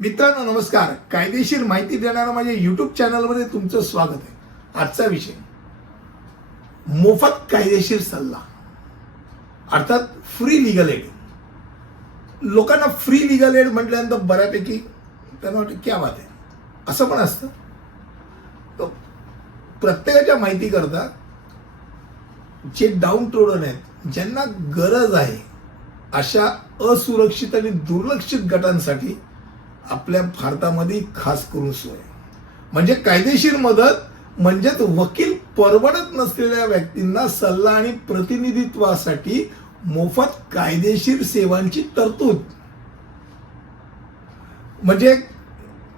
मित्रांनो नमस्कार. कायदेशीर माहिती देणाऱ्या माझ्या युट्यूब चॅनलमध्ये तुमचं स्वागत आहे. आजचा विषय. मोफत कायदेशीर सल्ला. अर्थात फ्री लिगल एड लोकांना फ्री लिगल एड म्हटल्यानंतर बऱ्यापैकी त्यांना वाटतं क्या बात आहे असं पण असतं. तर प्रत्येकाच्या माहितीकरता जे डाऊन ट्रोडन आहेत ज्यांना गरज आहे अशा असुरक्षित आणि दुर्लक्षित गटांसाठी आपल्या भारतामध्ये खास करून सोय. म्हणजे कायदेशीर मदत म्हणजेच वकील परवडत नसलेल्या व्यक्तींना सल्ला आणि प्रतिनिधित्वासाठी मोफत कायदेशीर सेवांची तरतूद. म्हणजे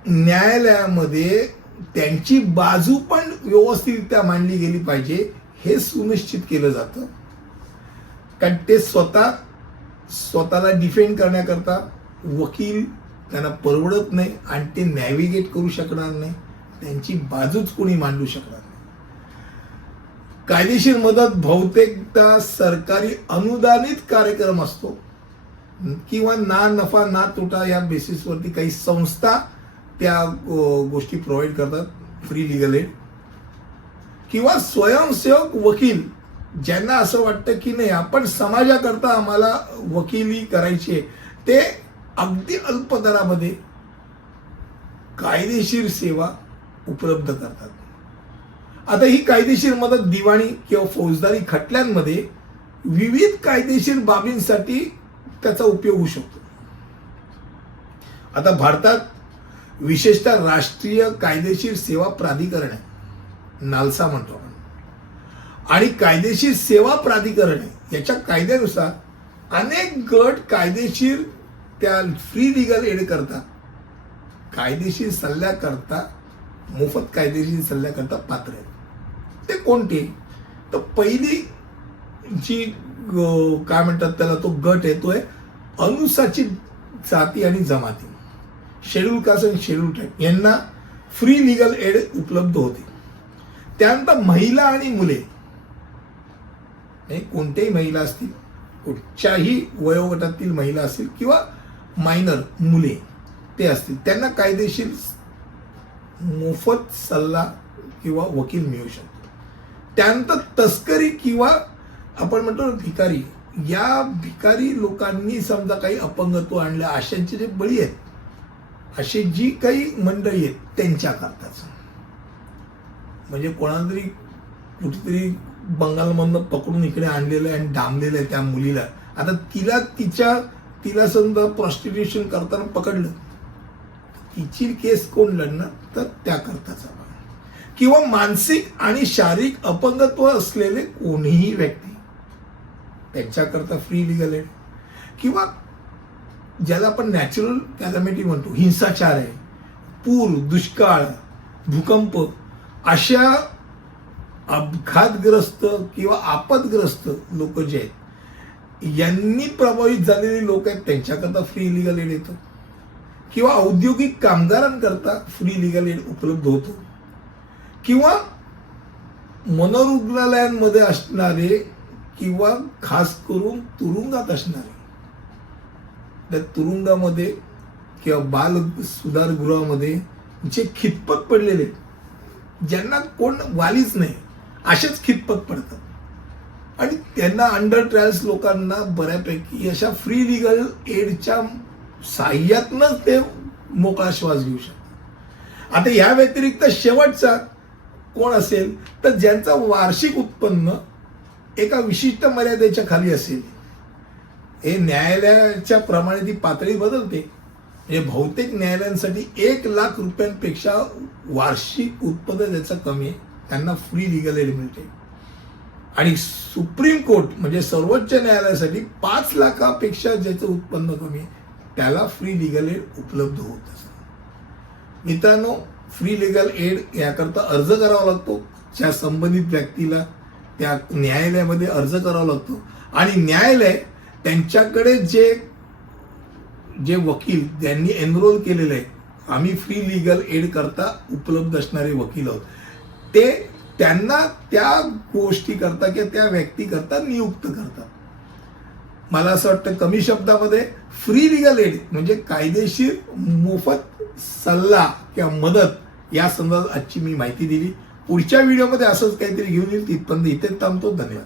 न्यायालयामध्ये त्यांची बाजू पण व्यवस्थितरित्या मांडली गेली पाहिजे हे सुनिश्चित केलं जातं. कारण ते स्वतः स्वतःला डिफेंड करण्याकरता वकील त्यांना परवडत नाही आणि ते नॅव्हिगेट करू शकणार नाही. त्यांची बाजूच कोणी मांडू शकणार नाही. कायदेशीर मदत बहुतेकदा सरकारी अनुदानित कार्यक्रम असतो. किंवा ना नफा ना तोटा या बेसिसवरती काही संस्था त्या गोष्टी प्रोव्हाइड करतात. फ्री लिगल एड किंवा स्वयंसेवक वकील ज्यांना असं वाटतं की नाही आपण समाजाकरता आम्हाला वकिली करायची आहे. ते अगदी अल्प दरामध्ये कायदेशीर सेवा उपलब्ध करतात. आता ही कायदेशीर मदत दिवाणी किंवा फौजदारी खटल्यांमध्ये विविध कायदेशीर बाबींसाठी त्याचा उपयोग होऊ शकतो. आता भारतात विशेषतः राष्ट्रीय कायदेशीर सेवा प्राधिकरण आहे. नालसा म्हणतो आपण. आणि कायदेशीर सेवा प्राधिकरण आहे. याच्या कायद्यानुसार अनेक गट कायदेशीर त्या फ्री लिगल एड करता. कायदेशीर सल्ल्याकरता मोफत कायदेशीर सल्ल्याकरता पात्र आहेत. ते कोणते? तर पहिली जी काय म्हणतात त्याला तो गट येतो आहे अनुसूचित जाती आणि जमाती. शेड्यूल कास्ट आणि शेड्यूल ट्राईब यांना फ्री लिगल एड उपलब्ध होते. त्यानंतर महिला आणि मुले. कोणत्याही महिला असतील कुठच्याही वयोगटातील महिला असतील किंवा मायनर मुले ते असतील. त्यांना कायदेशीर मोफत सल्ला किंवा वकील मिळू शकतो. त्यानंतर तस्करी किंवा आपण म्हणतो भिकारी या भिकारी लोकांनी समजा काही अपंगत्व आणलं अशांचे जे बळी आहेत अशी जी काही मंडळी आहेत त्यांच्याकरताच म्हणजे कोणाला तरी कुठेतरी बंगालमधनं पकडून इकडे आणलेलं आहे आणि डांबलेलं आहे त्या मुलीला. आता तिला तिच्या तिला समजा प्रॉस्टिट्युशन करताना पकडलं. तिची केस कोण लढणार? तर त्याकरता किंवा मानसिक आणि शारीरिक अपंगत्व असलेले कोणीही व्यक्ती. त्यांच्याकरता फ्री लिगल आहे किंवा ज्याला आपण नॅचरल कॅलॅमिटी म्हणतो हिंसाचार आहे पूर दुष्काळ भूकंप अशा अपघातग्रस्त किंवा आपदग्रस्त लोक जे आहेत यांनी प्रभावित झालेली लोक आहेत त्यांच्याकरता फ्री लिगल एड येतो. किंवा औद्योगिक कामगारांकरता फ्री लिगल एड उपलब्ध होतो. किंवा मनोरुग्णालयांमध्ये असणारे किंवा खास करून तुरुंगात असणारे त्या तुरुंगामध्ये किंवा बाल सुधारगृहामध्ये जे खितपत पडलेले ज्यांना कोण वालीच नाही असेच खितपत पडतात. आणि त्यांना अंडर ट्रायल्स लोकांना बऱ्यापैकी अशा फ्री लिगल एडच्या साह्यातनंच ते मोकळा श्वास घेऊ शकतात. आता या व्यतिरिक्त शेवटचा कोण असेल तर ज्यांचं वार्षिक उत्पन्न एका विशिष्ट मर्यादेच्या खाली असेल हे न्यायालयाच्या प्रमाणे ती पातळी बदलते. म्हणजे बहुतेक न्यायालयांसाठी एक लाख रुपयांपेक्षा वार्षिक उत्पन्न ज्याचं कमी आहे त्यांना फ्री लिगल एड मिळते. आणि सुप्रीम कोर्ट म्हणजे सर्वोच्च न्यायालयासाठी पाच लाखापेक्षा ज्याचं उत्पन्न कमी आहे त्याला फ्री लिगल एड उपलब्ध होत असतं. मित्रांनो फ्री लिगल एड याकरता अर्ज करावा लागतो. ज्या संबंधित व्यक्तीला त्या न्यायालयामध्ये अर्ज करावा लागतो. आणि न्यायालय त्यांच्याकडे जे जे वकील ज्यांनी एनरोल केलेले आहे आम्ही फ्री लिगल एड करता उपलब्ध असणारे वकील आहोत. ते त्यांना त्या गोष्टी करता किंवा त्या व्यक्ती करता नियुक्त करतात. मला असं वाटतं कमी शब्दामध्ये फ्री लिगल एड म्हणजे कायदेशीर मोफत सल्ला किंवा मदत या संदर्भात आजची मी माहिती दिली. पुढच्या व्हिडिओमध्ये असंच काहीतरी घेऊन येईल. तिथपर्यंत इथेच थांबतो. धन्यवाद.